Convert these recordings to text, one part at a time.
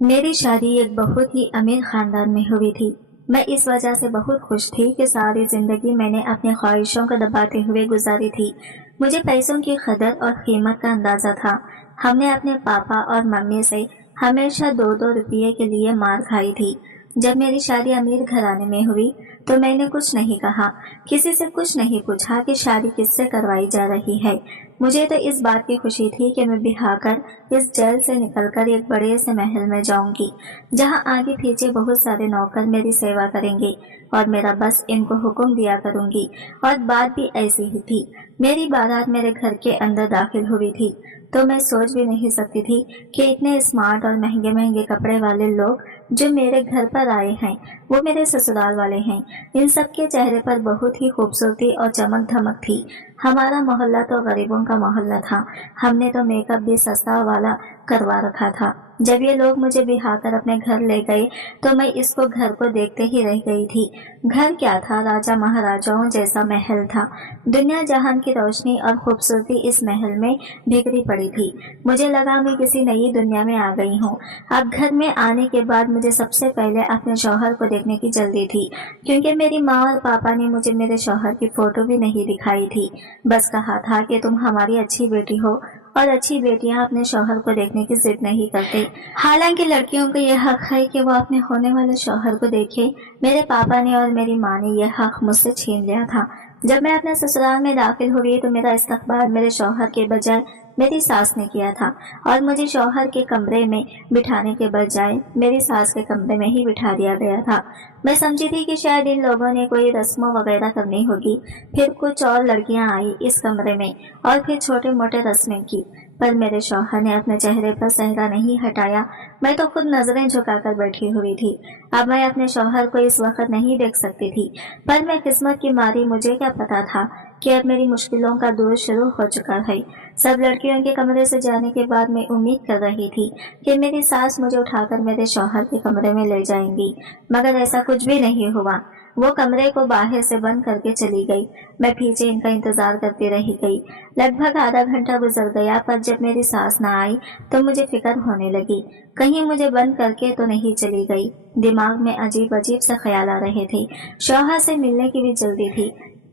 मेरी शादी एक बहुत ही अमीर खानदान में हुई थी। मैं इस वजह से बहुत खुश थी कि सारी जिंदगी मैंने अपनी ख्वाहिशों को दबाते हुए गुजारी थी। मुझे पैसों की कदर और कीमत का अंदाजा था। हमने अपने पापा और मम्मी से हमेशा दो दो रुपये के लिए मार खाई थी। जब मेरी शादी अमीर घराने में हुई तो मैंने कुछ नहीं कहा, किसी से कुछ नहीं पूछा कि शादी किससे करवाई जा रही है। मुझे तो इस बात की खुशी थी कि मैं ब्याह कर इस जेल से निकलकर एक बड़े से महल में जाऊंगी, जहां आगे पीछे बहुत सारे नौकर मेरी सेवा करेंगे और मेरा बस इनको हुक्म दिया करूंगी। और बात भी ऐसी ही थी। मेरी बारात मेरे घर के अंदर दाखिल हुई थी तो मैं सोच भी नहीं सकती थी कि इतने स्मार्ट और महंगे महंगे कपड़े वाले लोग जो मेरे घर पर आए हैं वो मेरे ससुराल वाले हैं। इन सब के चेहरे पर बहुत ही खूबसूरती और चमक धमक थी। हमारा मोहल्ला तो गरीबों का मोहल्ला था। हमने तो मेकअप भी सस्ता वाला करवा रखा था। जब ये लोग मुझे बिहाकर अपने घर ले गए तो मैं इसको घर को देखते ही रह गई थी। घर क्या था, राजा महाराजाओं जैसा महल था। दुनिया जहान की रोशनी और खूबसूरती इस महल में बिखरी पड़ी थी। मुझे लगा मैं किसी नई दुनिया में आ गई हूँ। अब घर में आने के बाद मुझे सबसे पहले अपने शौहर को देखने की जल्दी थी, क्योंकि मेरी माँ और पापा ने मुझे मेरे शौहर की फोटो भी नहीं दिखाई थी। बस कहा था कि तुम हमारी अच्छी बेटी हो और अच्छी बेटियां अपने शौहर को देखने की जिद नहीं करते। हालांकि लड़कियों को यह हक है कि वो अपने होने वाले शौहर को देखे। मेरे पापा ने और मेरी माँ ने यह हक मुझसे छीन लिया था। जब मैं अपने ससुराल में दाखिल हुई तो मेरा इस्तकबाल मेरे शौहर के बजाय मेरी सास ने किया था और मुझे शौहर के कमरे में बिठाने के बजाय मेरी सास के कमरे में ही बिठा दिया गया था। मैं समझी थी कि शायद इन लोगों ने कोई रस्मों वगैरह करनी होगी। फिर कुछ और लड़कियां आई इस कमरे में और फिर छोटे मोटे रस्में की, पर मेरे शौहर ने अपने चेहरे पर सेहरा नहीं हटाया। मैं तो खुद नजरें झुकाकर बैठी हुई थी। अब मैं अपने शौहर को इस वक्त नहीं देख सकती थी, पर मैं किस्मत की मारी, मुझे क्या पता था कि अब मेरी मुश्किलों का दौर शुरू हो चुका है। सब लड़कियों के कमरे से जाने के बाद मैं उम्मीद कर रही थी कि मेरी सास मुझे उठाकर मेरे शौहर के कमरे में ले जाएंगी, मगर ऐसा कुछ भी नहीं हुआ। वो कमरे को बाहर से बंद करके चली गई। मैं पीछे इनका इंतजार करती रह गई। लगभग आधा घंटा गुजर गया, पर जब मेरी सास ना आई तो मुझे फिक्र होने लगी, कहीं मुझे बंद करके तो नहीं चली गई। दिमाग में अजीब अजीब से ख्याल आ रहे थे। शौहर से मिलने की भी जल्दी थी,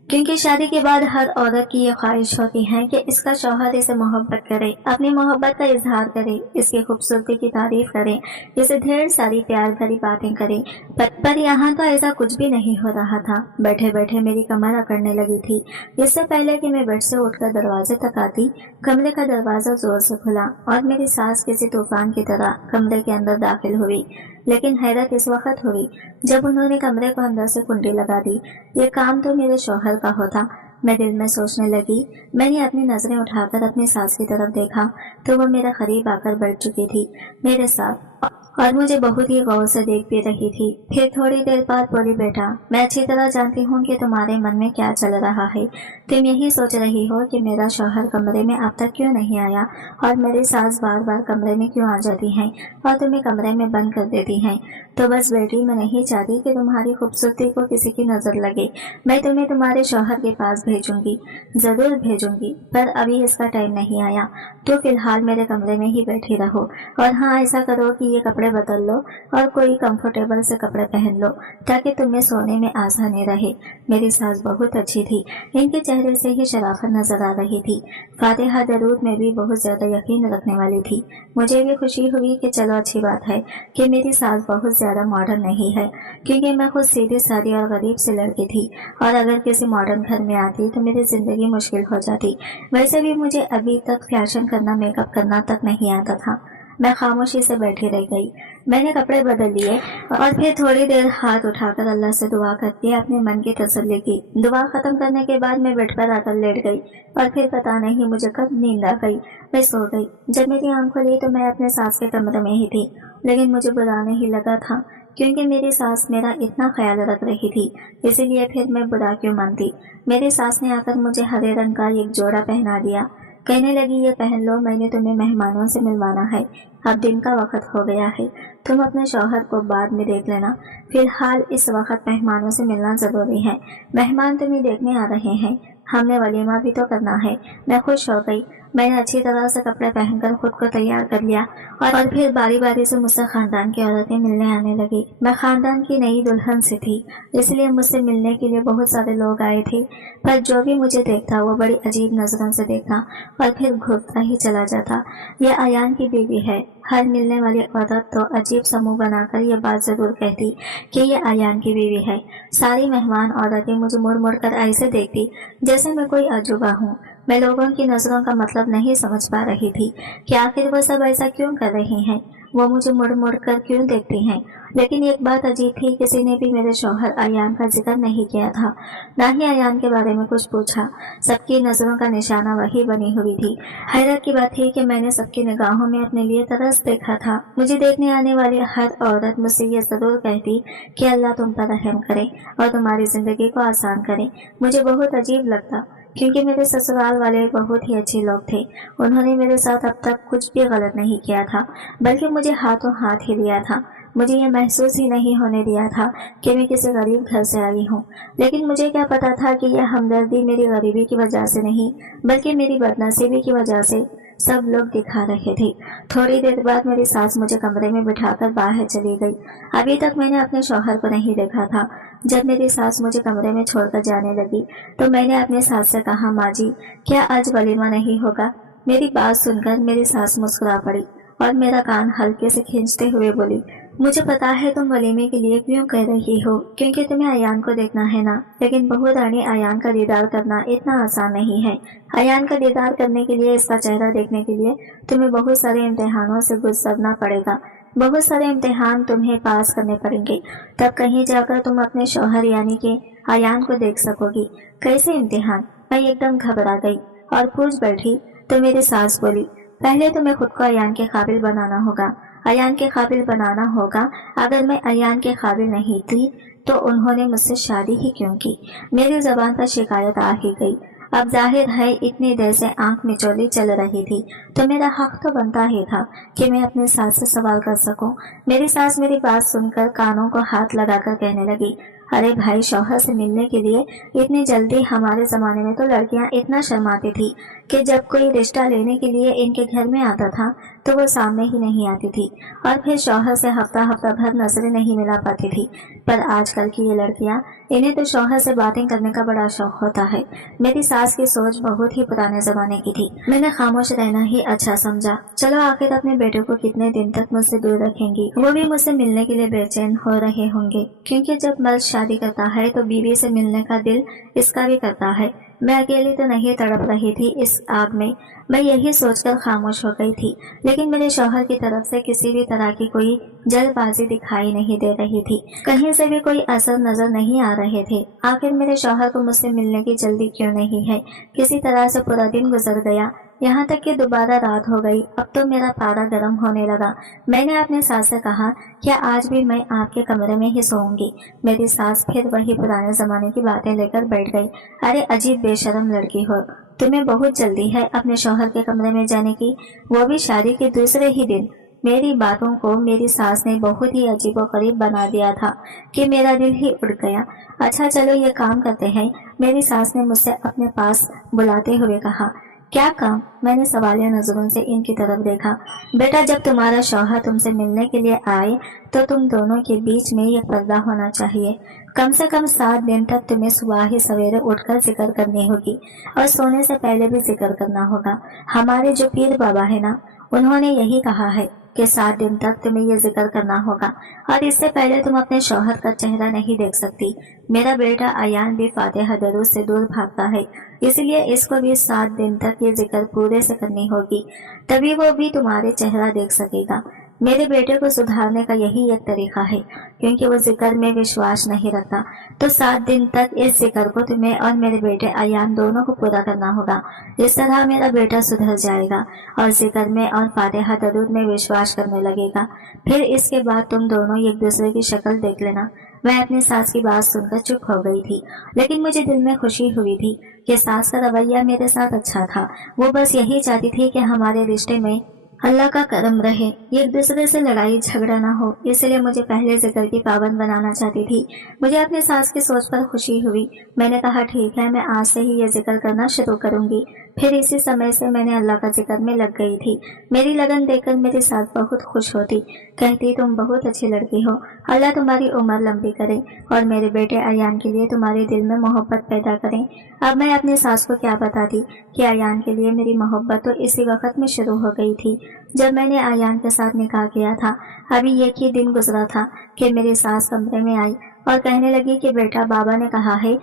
क्योंकि शादी के बाद हर औरत की ये ख्वाहिश होती है कि इसका शौहर इसे मोहब्बत करे, अपनी मोहब्बत का इजहार करे, इसकी खूबसूरती की तारीफ करे, इसे ढेर सारी प्यार भरी बातें करे। पर यहाँ तो ऐसा कुछ भी नहीं हो रहा था। बैठे बैठे मेरी कमर अकड़ने लगी थी। इससे पहले कि मैं बेड से उठकर दरवाजे तक आती, कमरे का दरवाजा जोर से खुला और मेरी सास किसी तूफान की तरह कमरे के अंदर दाखिल हुई। लेकिन हैरत इस वक्त हुई जब उन्होंने कमरे को अंदर से कुंडी लगा दी। ये काम तो मेरे शौहर का होता। मैं दिल में सोचने लगी। मैंने अपनी नजरें उठाकर अपनी सास की तरफ देखा तो वो मेरे करीब आकर बैठ चुकी थी मेरे साथ और मुझे बहुत ही गौर से देख भी रही थी। फिर थोड़ी देर बाद बोली, बेटा, मैं अच्छी तरह जानती हूँ कि तुम्हारे मन में क्या चल रहा है। तुम यही सोच रही हो कि मेरा शौहर कमरे में अब तक क्यों नहीं आया और मेरी सास बार बार कमरे में क्यों आ जाती हैं और तुम्हें कमरे में बंद कर देती हैं। तो बस बेटी, मैं नहीं चाहती कि तुम्हारी खूबसूरती को किसी की नजर लगे। मैं तुम्हें तुम्हारे शौहर के पास भेजूंगी, जरूर भेजूंगी, पर अभी इसका टाइम नहीं आया। तो फिलहाल मेरे कमरे में ही बैठी रहो और हाँ, ऐसा करो कि ये कपड़े बदल लो और कोई कंफर्टेबल से कपड़े पहन लो ताकि तुम्हें सोने में आसानी रहे। मेरी सास बहुत अच्छी थी। इनके चेहरे से ही शराफत नजर आ रही थी। फातिहा दरूद में भी बहुत ज्यादा यकीन रखने वाली थी। मुझे भी खुशी हुई कि चलो अच्छी बात है कि मेरी सास बहुत ज्यादा मॉडर्न नहीं है, क्योंकि मैं खुद सीधी सादी और गरीब से लड़की थी और अगर किसी मॉडर्न घर में आती तो मेरी जिंदगी मुश्किल हो जाती। वैसे भी मुझे अभी तक फैशन करना, मेकअप करना तक नहीं आता था। मैं खामोशी से बैठी रह गई। मैंने कपड़े बदल लिए और फिर थोड़ी देर हाथ उठाकर अल्लाह से दुआ करके अपने मन की तसल्ली की। दुआ खत्म करने के बाद मैं बेड पर आकर लेट गई और फिर पता नहीं मुझे कब नींद आ गई। मैं सो गई। जब मेरी आंख खुली तो मैं अपने सास के कमरे में ही थी, लेकिन मुझे बुरा नहीं लगा था क्योंकि मेरी सास मेरा इतना ख्याल रख रही थी, इसीलिए फिर मैं बुरा क्यों मानती। मेरी सास ने आकर मुझे हरे रंग का एक जोड़ा पहना दिया। कहने लगी, ये पहन लो, मैंने तुम्हें मेहमानों से मिलवाना है। अब दिन का वक्त हो गया है, तुम अपने शौहर को बाद में देख लेना। फिलहाल इस वक्त मेहमानों से मिलना जरूरी है। मेहमान तुम्हें देखने आ रहे हैं, हमने वलीमा भी तो करना है। मैं खुश हो गई। मैंने अच्छी तरह से कपड़े पहनकर खुद को तैयार कर लिया और फिर बारी बारी से मुझसे खानदान की औरतें मिलने आने लगी। मैं खानदान की नई दुल्हन सी थी, इसलिए मुझसे मिलने के लिए बहुत सारे लोग आए थे, पर जो भी मुझे देखता वो बड़ी अजीब नजरों से देखता और फिर घूरता ही चला जाता। यह अयान की बीवी है। हर मिलने वाली औरत तो अजीब समूह बनाकर ये बात जरूर कहती कि ये अयान की बीवी है। सारी मेहमान औरतें मुझे मुड़ मुड़ कर ऐसे देखती जैसे मैं कोई अजूबा हूँ। मैं लोगों की नजरों का मतलब नहीं समझ पा रही थी कि आखिर वो सब ऐसा क्यों कर रही हैं, वो मुझे मुड़ मुड़ कर क्यों देखती हैं। लेकिन एक बात अजीब थी, किसी ने भी मेरे शौहर अयान का जिक्र नहीं किया था, ना ही अयान के बारे में कुछ पूछा। सबकी नजरों का निशाना वही बनी हुई थी। हैरत की बात थी कि मैंने सबकी निगाहों में अपने लिए तरस देखा था। मुझे देखने आने वाली हर औरत मुझसे ये जरूर कहती कि अल्लाह तुम पर रहम करे और तुम्हारी जिंदगी को आसान करे। मुझे बहुत अजीब लगता, क्योंकि मेरे ससुराल वाले बहुत ही अच्छे लोग थे। उन्होंने मेरे साथ अब तक कुछ भी गलत नहीं किया था, बल्कि मुझे हाथों हाथ ही लिया था। मुझे ये महसूस ही नहीं होने दिया था कि मैं किसी गरीब घर से आई हूँ। लेकिन मुझे क्या पता था कि यह हमदर्दी मेरी गरीबी की वजह से नहीं, बल्कि मेरी बदनसीबी की वजह से सब लोग दिखा रहे थे। थोड़ी देर बाद मेरी सास मुझे कमरे में बिठाकर बाहर चली गई। अभी तक मैंने अपने शौहर को नहीं देखा था। जब मेरी सास मुझे कमरे में छोड़कर जाने लगी तो मैंने अपने सास से कहा, माँ जी, क्या आज वलीमा नहीं होगा? मेरी बात सुनकर मेरी सास मुस्कुरा पड़ी और मेरा कान हल्के से खींचते हुए बोली, मुझे पता है तुम वलीमे के लिए क्यों कह रही हो, क्योंकि तुम्हें अयान को देखना है ना। लेकिन बहू रानी, अयान का दीदार करना इतना आसान नहीं है। अयान का दीदार करने के लिए, इसका चेहरा देखने के लिए तुम्हें बहुत सारे इम्तिहानों से गुजरना पड़ेगा। बहुत सारे इम्तिहान तुम्हें पास करने पड़ेंगे, तब कहीं जाकर तुम अपने शौहर यानी कि अयान को देख सकोगी। कैसे इम्तिहान? मैं एकदम घबरा गई और पूछ बैठी तो मेरी सास बोली, पहले तुम्हें खुद को अयान के काबिल बनाना होगा। अयान के काबिल बनाना होगा। अगर मैं अयान के काबिल नहीं थी तो उन्होंने मुझसे शादी ही क्यों की? मेरी जबान पर शिकायत आ ही गई। अब जाहिर है इतनी देर से आंख मिचौली चल रही थी तो मेरा हक तो बनता ही था कि मैं अपने सास से सवाल कर सकूं। मेरी सास मेरी बात सुनकर कानों को हाथ लगाकर कहने लगी, अरे भाई, शौहर से मिलने के लिए इतनी जल्दी? हमारे जमाने में तो लड़कियां इतना शर्माती थी कि जब कोई रिश्ता लेने के लिए इनके घर में आता था तो वो सामने ही नहीं आती थी और फिर शौहर से हफ्ता हफ्ता भर नजरें नहीं मिला पाती थी। पर आजकल की ये लड़कियां, इन्हें तो शौहर से बातें करने का बड़ा शौक होता है। मेरी सास की सोच बहुत ही पुराने जमाने की थी। मैंने खामोश रहना ही अच्छा समझा। चलो, आखिर अपने बेटे को कितने दिन तक मुझसे दूर रखेंगी? वो भी मुझसे मिलने के लिए बेचैन हो रहे होंगे, क्योंकि जब मर्द शादी करता है तो बीवी से मिलने का दिल इसका भी करता है। मैं अकेली तो नहीं तड़प रही थी इस आग में। मैं यही सोचकर खामोश हो गई थी। लेकिन मेरे शौहर की तरफ से किसी भी तरह की कोई जल्दबाजी दिखाई नहीं दे रही थी। कहीं से भी कोई असर नजर नहीं आ रहे थे। आखिर मेरे शौहर को मुझसे मिलने की जल्दी क्यों नहीं है? किसी तरह से पूरा दिन गुजर गया, यहाँ तक कि दोबारा रात हो गई। अब तो मेरा पारा गर्म होने लगा। मैंने अपने सास से कहा, क्या आज भी मैं आपके कमरे में ही सोऊंगी? मेरी सास फिर वही पुराने जमाने की बातें लेकर बैठ गई। अरे अजीब बेशरम लड़की हो, तुम्हें बहुत जल्दी है अपने शौहर के कमरे में जाने की, वो भी शादी के दूसरे ही दिन। मेरी बातों को मेरी सास ने बहुत ही अजीबोगरीब बना दिया था कि मेरा दिल ही उड़ गया। अच्छा चलो, ये काम करते हैं। मेरी सास ने मुझसे अपने पास बुलाते हुए कहा, क्या काम? मैंने सवालिया नजरों से इनकी तरफ देखा। बेटा, जब तुम्हारा शौहर तुमसे मिलने के लिए आए तो तुम दोनों के बीच में यह पर्दा होना चाहिए। कम से कम 7 दिन तक तुम्हें सुबह ही सवेरे उठकर जिक्र करनी होगी और सोने से पहले भी जिक्र करना होगा। हमारे जो पीर बाबा है ना, उन्होंने यही कहा है कि 7 दिन तक तुम्हें ये जिक्र करना होगा और इससे पहले तुम अपने शौहर का चेहरा नहीं देख सकती। मेरा बेटा अयान भी फातिहा दरूद से दूर भागता है, इसलिए इसको भी 7 दिन तक ये जिक्र पूरे से करनी होगी, तभी वो भी तुम्हारे चेहरा देख सकेगा। मेरे बेटे को सुधारने का यही एक तरीका है, क्योंकि वो जिक्र में विश्वास नहीं रखता। तो 7 दिन तक इस जिक्र को तुम्हें और मेरे बेटे अयान दोनों को पूरा करना होगा। इस तरह मेरा बेटा सुधर जाएगा और जिक्र में और फातिहा दरूद में विश्वास करने लगेगा। फिर इसके बाद तुम दोनों एक दूसरे की शक्ल देख लेना। मैं अपनी सास की बात सुनकर चुप हो गई थी, लेकिन मुझे दिल में खुशी हुई थी कि सास का रवैया मेरे साथ अच्छा था। वो बस यही चाहती थी कि हमारे रिश्ते में अल्लाह का करम रहे, एक दूसरे से लड़ाई झगड़ा ना हो, इसलिए मुझे पहले जिक्र की पाबंद बनाना चाहती थी। मुझे अपनी सास की सोच पर खुशी हुई। मैंने कहा, ठीक है, मैं आज से ही ये जिक्र करना शुरू करूंगी। फिर इसी समय से मैंने अल्लाह का जिक्र में लग गई थी। मेरी लगन देखकर मेरी सास बहुत खुश होती, कहती तुम बहुत अच्छी लड़की हो, अल्लाह तुम्हारी उम्र लंबी करे और मेरे बेटे अयान के लिए तुम्हारे दिल में मोहब्बत पैदा करें। अब मैं अपनी सास को क्या बताती कि अयान के लिए मेरी मोहब्बत तो इसी वक्त में शुरू हो गई थी जब मैंने अयान के साथ निकाह किया था। अभी एक ही दिन गुजरा था कि मेरी सास कमरे में आई और कहने लगी कि बेटा, बाबा ने कहा है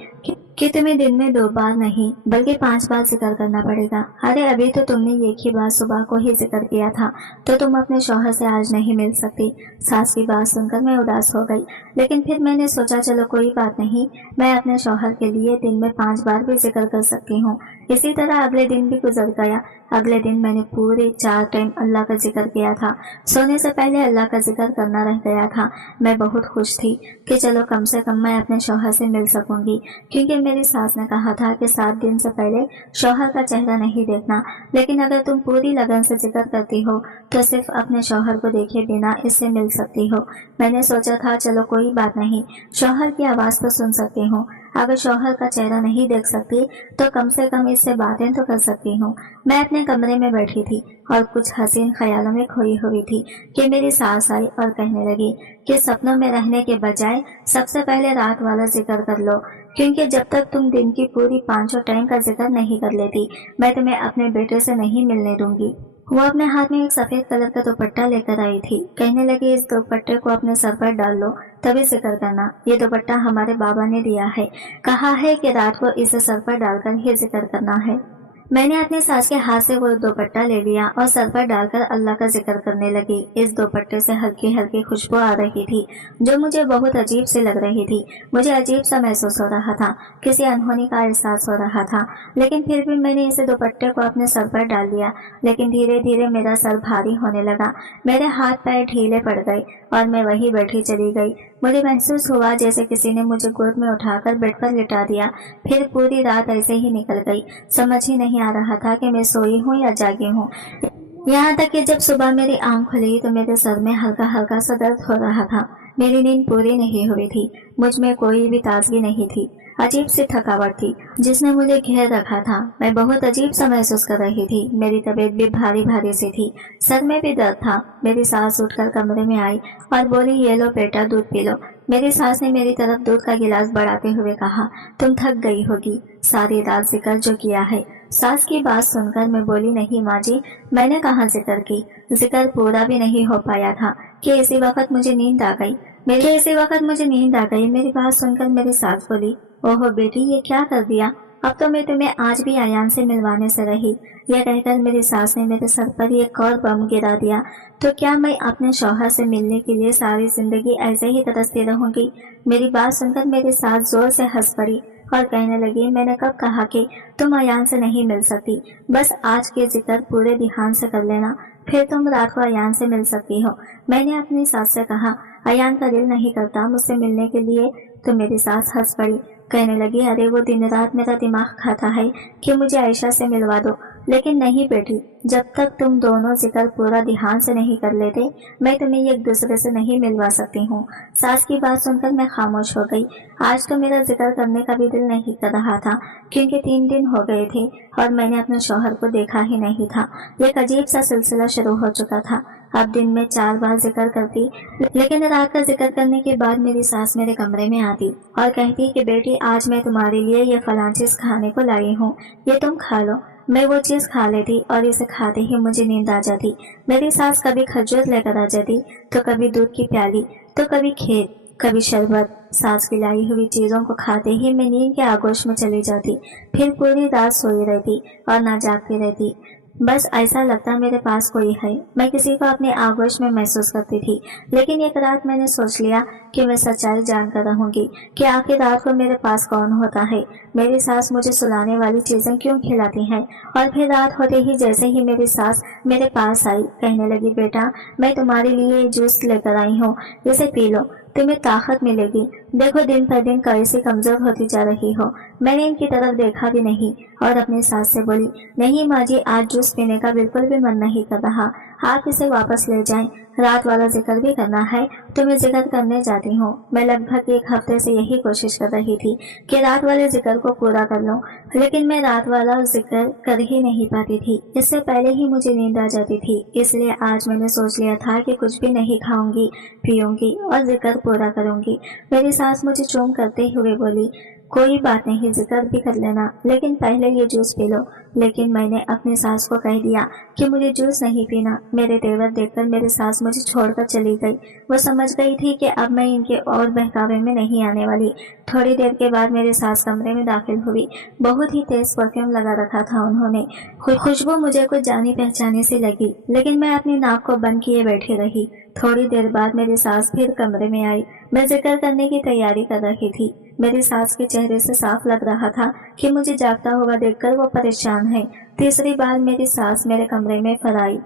कि तुम्हें दिन में 2 बार नहीं बल्कि 5 बार जिक्र करना पड़ेगा। अरे अभी तो तुमने एक ही बार सुबह को ही जिक्र किया था, तो तुम अपने शौहर से आज नहीं मिल सकती। सास की बात सुनकर मैं उदास हो गई, लेकिन फिर मैंने सोचा चलो कोई बात नहीं, मैं अपने शौहर के लिए दिन में 5 बार भी जिक्र कर सकती हूँ। इसी तरह अगले दिन भी गुजर गया। अगले दिन मैंने पूरे 4 टाइम अल्लाह का जिक्र किया था। सोने से पहले अल्लाह का जिक्र करना रह गया था। मैं बहुत खुश थी कि चलो कम से कम मैं अपने शौहर से मिल सकूंगी, क्योंकि मेरी सास ने कहा था कि 7 दिन से पहले शौहर का चेहरा नहीं देखना। लेकिन अगर तुम पूरी लगन से जिक्र करती हो तो सिर्फ अपने शौहर को देखे बिना इससे मिल सकती हो। मैंने सोचा था चलो कोई बात नहीं, शौहर की आवाज़ तो सुन सकती हूँ, अगर शौहर का चेहरा नहीं देख सकती तो कम से कम इससे बातें तो कर सकती हूँ। मैं अपने कमरे में बैठी थी और कुछ हसीन ख्यालों में खोई हुई थी कि मेरी सास आई और कहने लगी कि सपनों में रहने के बजाय सबसे पहले रात वाला जिक्र कर लो, क्योंकि जब तक तुम दिन की पूरी 5 टाइम का जिक्र नहीं कर लेती मैं तुम्हें अपने बेटे से नहीं मिलने दूंगी। वो अपने हाथ में एक सफेद कलर का दुपट्टा लेकर आई थी। कहने लगी इस दुपट्टे को अपने सर पर डाल लो तभी जिक्र करना। ये दुपट्टा हमारे बाबा ने दिया है, कहा है कि रात को इसे सर पर डालकर ही जिक्र करना है। मैंने अपने सास के हाथ से वो दुपट्टा ले लिया और सर पर डालकर अल्लाह का जिक्र करने लगी। इस दुपट्टे से हल्की हल्की खुशबू आ रही थी जो मुझे बहुत अजीब सी लग रही थी। मुझे अजीब सा महसूस हो रहा था, किसी अनहोनी का एहसास हो रहा था, लेकिन फिर भी मैंने इस दुपट्टे को अपने सर पर डाल लिया। लेकिन धीरे धीरे मेरा सर भारी होने लगा, मेरे हाथ पैर ढीले पड़ गए और मैं वहीं बैठी चली गई। मुझे महसूस हुआ जैसे किसी ने मुझे गोद में उठाकर बेड पर लिटा दिया। फिर पूरी रात ऐसे ही निकल गई। समझ ही नहीं आ रहा था कि मैं सोई हूँ या जागी हूँ। यहाँ तक कि जब सुबह मेरी आंख खुली तो मेरे सर में हल्का हल्का सा दर्द हो रहा था। मेरी नींद पूरी नहीं हुई थी, मुझ में कोई भी ताजगी नहीं थी, अजीब सी थकावट थी जिसने मुझे घेर रखा था। मैं बहुत अजीब सा महसूस कर रही थी। मेरी तबीयत भी भारी भारी सी थी, सर में भी दर्द था। मेरी सास उठकर कमरे में आई और बोली ये लो बेटा, दूध पी लो। मेरी सास ने मेरी तरफ दूध का गिलास बढ़ाते हुए कहा तुम थक गई होगी, सारी रात जिक्र जो किया है। सास की बात सुनकर मैं बोली नहीं माँ जी, मैंने कहाँ जिक्र की, जिक्र पूरा भी नहीं हो पाया था कि इसी वक्त मुझे नींद आ गई। मेरी बात सुनकर मेरी सास बोली ओहो बेटी, ये क्या कर दिया, अब तो मैं तुम्हें आज भी अयान से मिलवाने से रही। यह कहकर मेरी सास ने मेरे सर पर एक और बम गिरा दिया। तो क्या मैं अपने शौहर से मिलने के लिए सारी जिंदगी ऐसे ही तरसती रहूंगी? मेरी बात सुनकर मेरी सास जोर से हंस पड़ी और कहने लगी मैंने कब कहा कि तुम अयान से नहीं मिल सकती, बस आज के जिक्र पूरे ध्यान से कर लेना, फिर तुम रात को अयान से मिल सकती हो। मैंने अपनी सास से कहा अयान का दिल नहीं करता मुझसे मिलने के लिए। तो मेरी सास हंस पड़ी, कहने लगी अरे वो दिन रात मेरा दिमाग खाता है कि मुझे आयशा से मिलवा दो, लेकिन नहीं बेटी, जब तक तुम दोनों जिक्र पूरा ध्यान से नहीं कर लेते मैं तुम्हें एक दूसरे से नहीं मिलवा सकती हूँ। सास की बात सुनकर मैं खामोश हो गई। आज तो मेरा जिक्र करने का भी दिल नहीं कर रहा था, क्योंकि 3 दिन हो गए थे और मैंने अपने शौहर को देखा ही नहीं था। एक अजीब सा सिलसिला शुरू हो चुका था। अब दिन में 4 बार जिक्र करती, लेकिन रात का जिक्र करने के बाद मेरी सास मेरे कमरे में आती और कहती कि बेटी आज मैं तुम्हारे लिए ये फलां चीज खाने को लाई हूँ, ये तुम खा लो। मैं वो चीज खा लेती और इसे खाते ही मुझे नींद आ जाती। मेरी सास कभी खजूर लेकर आ जाती, तो कभी दूध की प्याली, तो कभी खेत, कभी शरबत। सास की लाई हुई चीजों को खाते ही मैं नींद के आगोश में चली जाती, फिर पूरी रात सोई रहती और ना जागती रहती। बस ऐसा लगता मेरे पास कोई है, मैं किसी को अपने आगोश में महसूस करती थी। लेकिन एक रात मैंने सोच लिया कि मैं सच्चाई जानकर रहूंगी कि आखिर रात को मेरे पास कौन होता है, मेरी सास मुझे सुलाने वाली चीजें क्यों खिलाती हैं। और फिर रात होते ही जैसे ही मेरी सास मेरे पास आई, कहने लगी बेटा मैं तुम्हारे लिए जूस लेकर आई हूँ, इसे पी लो, तुम्हें ताकत मिलेगी। देखो दिन पर दिन कैसे कमजोर होती जा रही हो। मैंने इनकी तरफ देखा भी नहीं और अपनी सास से बोली नहीं माँ जी, आज जूस पीने का बिल्कुल भी मन नहीं कर रहा, आप इसे वापस ले जाएं। रात वाला जिक्र भी करना है तो मैं जिक्र करने जाती हूँ। मैं लगभग 1 हफ्ते से यही कोशिश कर रही थी कि रात वाले जिक्र को पूरा कर लूँ, लेकिन मैं रात वाला जिक्र कर ही नहीं पाती थी। इससे पहले ही मुझे नींद आ जाती थी। इसलिए आज मैंने सोच लिया था कि कुछ भी नहीं खाऊंगी, पीऊंगी और जिक्र पूरा करूंगी। मेरी सास मुझे चूम करते हुए बोली, कोई बात नहीं, जिक्र भी कर लेना, लेकिन पहले ये जूस पी लो। लेकिन मैंने अपनी सास को कह दिया कि मुझे जूस नहीं पीना। मेरे तेवर देखकर मेरी सास मुझे छोड़कर चली गई। वो समझ गई थी कि अब मैं इनके और बहकावे में नहीं आने वाली। थोड़ी देर के बाद मेरी सास कमरे में दाखिल हुई। बहुत ही तेज परफ्यूम लगा रखा था उन्होंने। खुशबू मुझे कुछ जानी पहचानी सी लगी, लेकिन मैं अपनी नाक को बंद किए बैठी रही। थोड़ी देर बाद मेरी सास फिर कमरे में आई। मैं जिक्र करने की तैयारी कर रही थी। मेरी सास के चेहरे से साफ लग रहा था कि मुझे जागता हुआ देखकर वो परेशान है। तीसरी बार मेरी सास मेरे कमरे में फिर आई।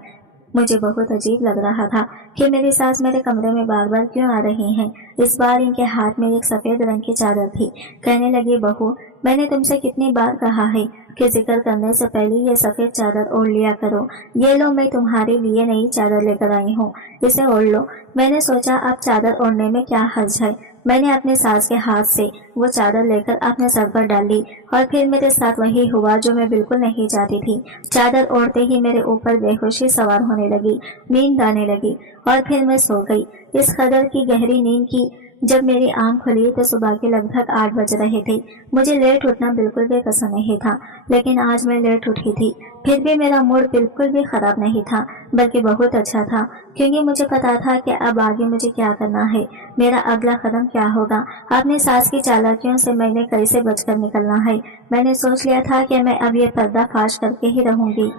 मुझे बहुत अजीब लग रहा था कि मेरी सास मेरे कमरे में बार बार क्यों आ रही हैं। इस बार इनके हाथ में एक सफेद रंग की चादर थी। कहने लगी, बहू, मैंने तुमसे कितनी बार कहा है कि जिक्र करने से पहले ये सफेद चादर ओढ़ लिया करो। ये लो, मैं तुम्हारे लिए नई चादर लेकर आई हूँ, इसे ओढ़ लो। मैंने सोचा अब चादर ओढ़ने में क्या हर्ज है। मैंने अपने सास के हाथ से वो चादर लेकर अपने सर पर डाली और फिर मेरे साथ वही हुआ जो मैं बिल्कुल नहीं चाहती थी। चादर ओढ़ते ही मेरे ऊपर बेहोशी सवार होने लगी, नींद आने लगी और फिर मैं सो गई। इस कदर की गहरी नींद की जब मेरी आंख खुली तो सुबह के लगभग 8 बज रहे थे। मुझे लेट उठना बिल्कुल भी पसंद नहीं था, लेकिन आज मैं लेट उठी थी। फिर भी मेरा मूड बिल्कुल भी खराब नहीं था, बल्कि बहुत अच्छा था, क्योंकि मुझे पता था कि अब आगे मुझे क्या करना है, मेरा अगला कदम क्या होगा। अपनी सास की चालाकियों से मैंने कैसे बचकर निकलना है। मैंने सोच लिया था कि मैं अब ये पर्दा फाश करके ही रहूंगी।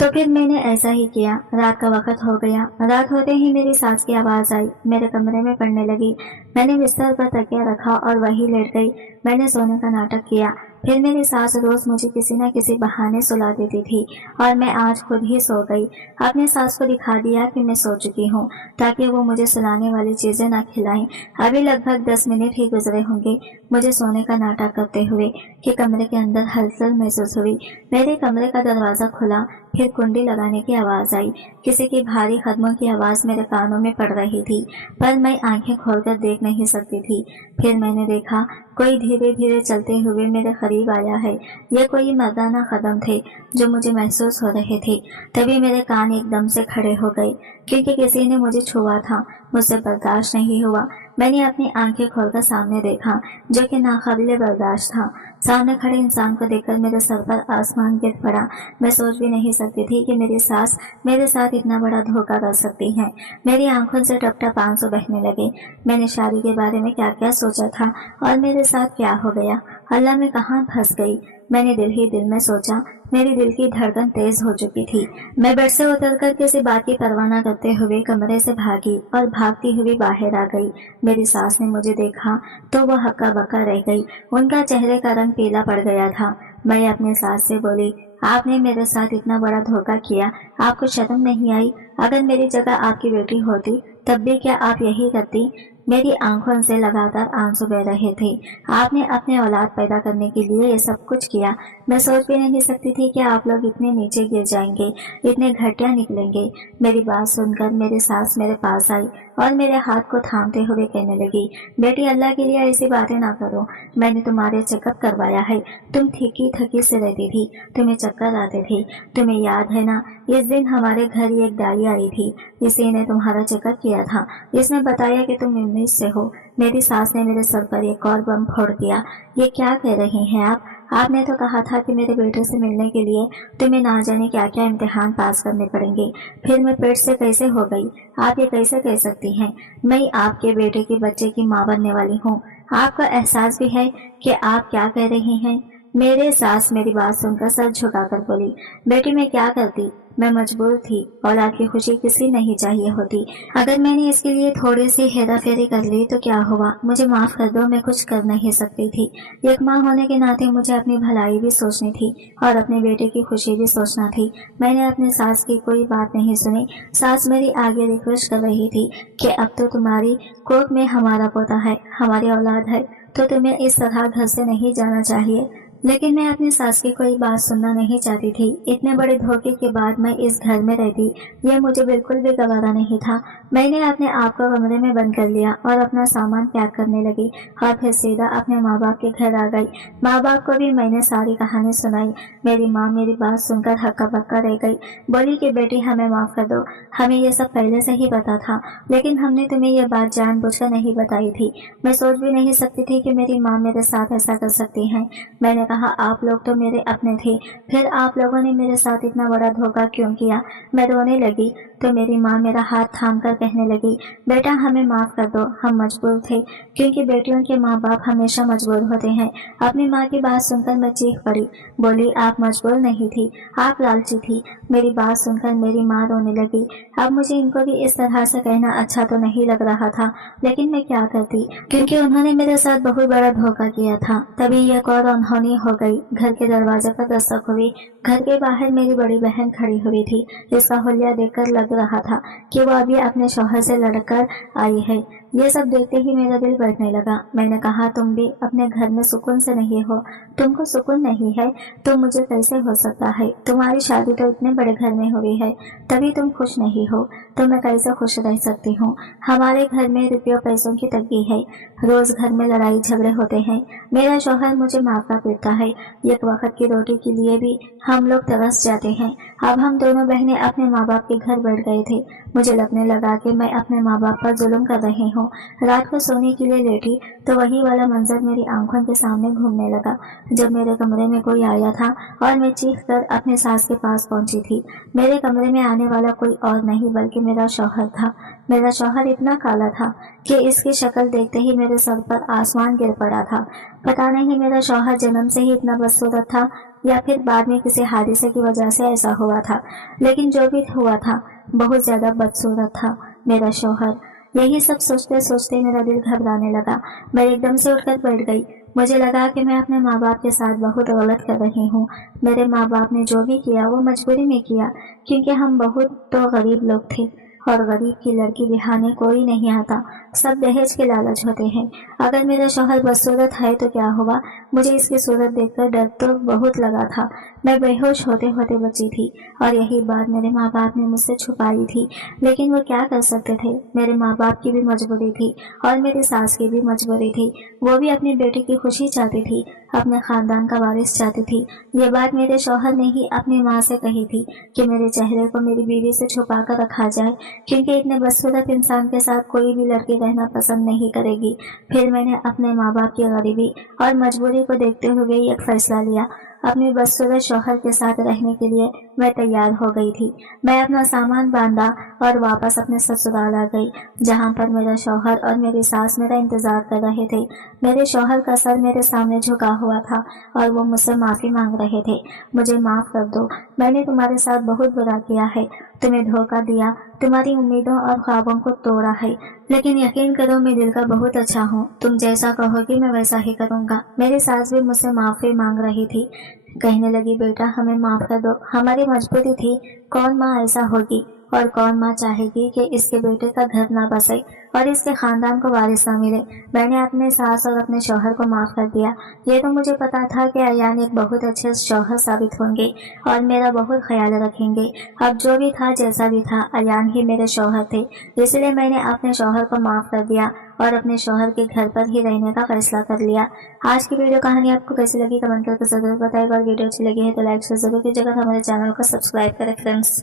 तो फिर मैंने ऐसा ही किया। रात का वक्त हो गया। रात होते ही मेरी सास की आवाज आई, मेरे कमरे में पड़ने लगी। मैंने बिस्तर पर तकिया रखा और वही लेट गई। मैंने सोने का नाटक किया। फिर मेरी सास रोज मुझे किसी न किसी बहाने सुला देती थी और मैं आज खुद ही सो गई। अपनी सास को दिखा दिया कि मैं सो चुकी हूँ, ताकि वो मुझे सुलाने वाली चीजें न खिलाएं। अभी लगभग 10 मिनट ही गुजरे होंगे मुझे सोने का नाटक करते हुए कि कमरे के अंदर हलचल महसूस हुई। मेरे कमरे का दरवाजा खुला, फिर कुंडी लगाने की आवाज आई। किसी की भारी कदमों की आवाज मेरे कानों में पड़ रही थी, पर मैं आंखें खोलकर देख नहीं सकती थी। फिर मैंने देखा कोई धीरे धीरे चलते हुए मेरे करीब आया है। ये कोई मर्दाना कदम थे जो मुझे महसूस हो रहे थे। तभी मेरे कान एकदम से खड़े हो गए, क्योंकि किसी ने मुझे छुआ था। मुझसे बर्दाश्त नहीं हुआ। मैंने अपनी आंखें खोलकर सामने देखा, जो कि नाकाबिले बर्दाश्त था। सामने खड़े इंसान को देखकर मेरे सर पर आसमान गिर पड़ा। मैं सोच भी नहीं सकती थी कि मेरी सास मेरे साथ इतना बड़ा धोखा कर सकती है। मेरी आंखों से टप टप आंसू बहने लगे। मैंने शादी के बारे में क्या क्या सोचा था और मेरे साथ क्या हो गया। अल्लाह, मैं कहाँ फंस गई। मैंने दिल ही दिल में सोचा। मेरी दिल की धड़कन तेज हो चुकी थी। मैं बेड से उतरकर किसी बात की परवाह न करते हुए कमरे से भागी और भागती हुई बाहर आ गई। मेरी सास ने मुझे देखा तो वो हक्का बक्का रह गई। उनका चेहरे का रंग पीला पड़ गया था। मैं अपनी सास से बोली, आपने मेरे साथ इतना बड़ा धोखा किया, आपको शर्म नहीं आई? अगर मेरी जगह आपकी बेटी होती तब भी क्या आप यही करती? मेरी आंखों से लगातार आंसू बह रहे थे। आपने अपने औलाद पैदा करने के लिए ये सब कुछ किया। मैं सोच भी नहीं सकती थी कि आप लोग इतने नीचे गिर जाएंगे, इतने घटिया निकलेंगे। मेरी बात सुनकर मेरी सास मेरे पास आई और मेरे हाथ को थामते हुए कहने लगी, बेटी, अल्लाह के लिए ऐसी बातें ना करो। मैंने तुम्हारे चेकअप करवाया है। तुम थकी थकी से रहती थी, तुम्हें चक्कर आते थे। तुम्हें याद है ना, इस दिन हमारे घर एक दाई आई थी। इसी ने तुम्हारा चेकअप किया था। इसने बताया कि तुम 19 से हो। मेरी सास ने मेरे सर पर एक और बम फोड़ दिया। ये क्या कह रही हैं आप? आपने तो कहा था कि मेरे बेटे से मिलने के लिए तुम्हें ना जाने क्या क्या इम्तिहान पास करने पड़ेंगे। फिर मैं पेट से कैसे हो गई? आप ये कैसे कह सकती हैं? मैं आपके बेटे के बच्चे की माँ बनने वाली हूँ। आपका एहसास भी है कि आप क्या कह रही हैं? मेरे सास मेरी बात सुनकर सर झुकाकर बोली, बेटी, मैं क्या करती? मैं मजबूर थी। औलाद की खुशी किसी नहीं चाहिए होती। अगर मैंने इसके लिए थोड़ी सी हेरा फेरी कर ली तो क्या हुआ? मुझे माफ कर दो, मैं कुछ कर नहीं सकती थी। एक माँ होने के नाते मुझे अपनी भलाई भी सोचनी थी और अपने बेटे की खुशी भी सोचना थी। मैंने अपनी सास की कोई बात नहीं सुनी। सास मेरी आगे रिक्वेस्ट कर रही थी कि अब तो तुम्हारी कोख में हमारा पोता है, हमारी औलाद है, तो तुम्हें इस तरह घर से नहीं जाना चाहिए। लेकिन मैं अपनी सास की कोई बात सुनना नहीं चाहती थी। इतने बड़े धोखे के बाद मैं इस घर में रहती, यह मुझे बिल्कुल भी गवारा नहीं था। मैंने अपने आप को कमरे में बंद कर लिया और अपना सामान पैक करने लगी और फिर सीधा अपने माँ बाप के घर आ गई। माँ बाप को भी मैंने सारी कहानी सुनाई। मेरी माँ मेरी बात सुनकर हक्का बक्का रह गई। बोली कि बेटी हमें माफ़ कर दो, हमें ये सब पहले से ही पता था, लेकिन हमने तुम्हें ये बात जानबूझकर नहीं बताई थी। मैं सोच भी नहीं सकती थी कि मेरी माँ मेरे साथ ऐसा कर सकती हैं। मैंने कहा आप लोग तो मेरे अपने थे, फिर आप लोगों ने मेरे साथ इतना बड़ा धोखा क्यों किया। मैं रोने लगी तो मेरी माँ मेरा हाथ थाम कर कहने लगी, बेटा हमें माफ़ कर दो, हम मजबूर थे, क्योंकि बेटियों के माँ बाप हमेशा मजबूर होते हैं। अपनी माँ की बात सुनकर मैं चीख पड़ी। बोली आप मजबूर नहीं थी, आप लालची थी। मेरी बात सुनकर मेरी माँ रोने लगी। अब मुझे इनको भी इस तरह से कहना अच्छा तो नहीं लग रहा था, लेकिन मैं क्या करती, क्योंकि उन्होंने मेरे साथ बहुत बड़ा धोखा किया था। तभी एक और अनहोनी हो गई। घर के दरवाजे पर दस्तक हुई। घर के बाहर मेरी बड़ी बहन खड़ी हुई थी। इसका हुलिया देखकर लग रहा था कि वो अभी अपने शौहर से लड़कर आई है। ये सब देखते ही मेरा दिल बढ़ने लगा। मैंने कहा तुम भी अपने घर में सुकून से नहीं हो, तुमको सुकून नहीं है तो मुझे कैसे हो सकता है। तुम्हारी शादी तो इतने बड़े घर में हुई है, तभी तुम खुश नहीं हो, तो मैं कैसे खुश रह सकती हूँ। हमारे घर में रुपयों पैसों की तंगी है, रोज घर में लड़ाई झगड़े होते हैं। मेरा शौहर मुझे मारता पीटता है, एक वक्त की रोटी के लिए भी हम लोग तरस जाते हैं। अब हम दोनों बहनें अपने माँ बाप के घर बैठ गए थे। मुझे लगने लगा कि मैं अपने माँ बाप पर जुल्म कर रही हूँ। रात को सोने के लिए लेटी तो वही वाला मंजर मेरी आंखों के सामने घूमने लगा, जब मेरे कमरे में कोई आया था और मैं चीख कर अपने सास के पास पहुंची थी। मेरे कमरे में आने वाला कोई और नहीं बल्कि मेरा शौहर था। मेरा शौहर इतना काला था कि इसकी शक्ल देखते ही मेरे सर पर आसमान गिर पड़ा था। पता नहीं मेरा शौहर जन्म से ही इतना बदसूरत था या फिर बाद में किसी हादसे की वजह से ऐसा हुआ था, लेकिन जो भी हुआ था बहुत ज्यादा बदसूरत था मेरा शौहर। यही सब सोचते सोचते मेरा दिल घबराने लगा। मैं एकदम से उठकर बैठ गई। मुझे लगा कि मैं अपने माँ बाप के साथ बहुत गलत कर रही हूँ। मेरे माँ बाप ने जो भी किया वो मजबूरी में किया, क्योंकि हम बहुत तो गरीब लोग थे और गरीब की लड़की बिहाने कोई नहीं आता, सब दहेज के लालच होते हैं। अगर मेरा शौहर बदसूरत है तो क्या हुआ, मुझे इसकी सूरत देखकर डर तो बहुत लगा था। मैं बेहोश होते होते बची थी और यही बात मेरे माँ बाप ने मुझसे छुपाई थी, लेकिन वो क्या कर सकते थे। मेरे माँ बाप की भी मजबूरी थी और मेरी सास की भी मजबूरी थी। वो भी अपनी बेटी की खुशी चाहती थी, अपने खानदान का वारिस चाहती थी। ये बात मेरे शौहर ने ही अपनी माँ से कही थी कि मेरे चेहरे को मेरी बीवी से छुपा कर रखा जाए, क्योंकि इतने बदसूरत इंसान के साथ कोई भी लड़की रहना पसंद नहीं करेगी। फिर मैंने अपने माँ बाप की गरीबी और मजबूरी को देखते हुए एक फैसला लिया। अपने बदसूरत शौहर के साथ रहने के लिए मैं तैयार हो गई थी। मैं अपना सामान बांधा और वापस अपने ससुराल आ गई, जहाँ पर मेरा शौहर और मेरी सास मेरा इंतजार कर रहे थे। मेरे शौहर का सर मेरे सामने झुका हुआ था और वो मुझसे माफ़ी मांग रहे थे। मुझे माफ़ कर दो, मैंने तुम्हारे साथ बहुत बुरा किया है, तुम्हें धोखा दिया, तुम्हारी उम्मीदों और ख्वाबों को तोड़ा है, लेकिन यकीन करो मैं दिल का बहुत अच्छा हूँ। तुम जैसा कहोगी मैं वैसा ही करूँगा। मेरी सास भी मुझसे माफ़ी मांग रही थी। कहने लगी बेटा हमें माफ़ कर दो, हमारी मजबूरी थी। कौन माँ ऐसा होगी और कौन माँ चाहेगी कि इसके बेटे का घर ना बसे और इसके खानदान को वारिस ना मिले। मैंने अपने सास और अपने शौहर को माफ़ कर दिया। ये तो मुझे पता था कि अयान एक बहुत अच्छे शौहर साबित होंगे और मेरा बहुत ख्याल रखेंगे। अब जो भी था जैसा भी था, अयान ही मेरे शौहर थे, इसलिए मैंने अपने शौहर को माफ़ कर दिया और अपने शौहर के घर पर ही रहने का फैसला कर लिया। आज की वीडियो कहानी आपको कैसी लगी कमेंट करके जरूर बताएगा और वीडियो अच्छी लगी है तो लाइक से जरूर कीजिएगा। हमारे चैनल को सब्सक्राइब करें फ्रेंड्स।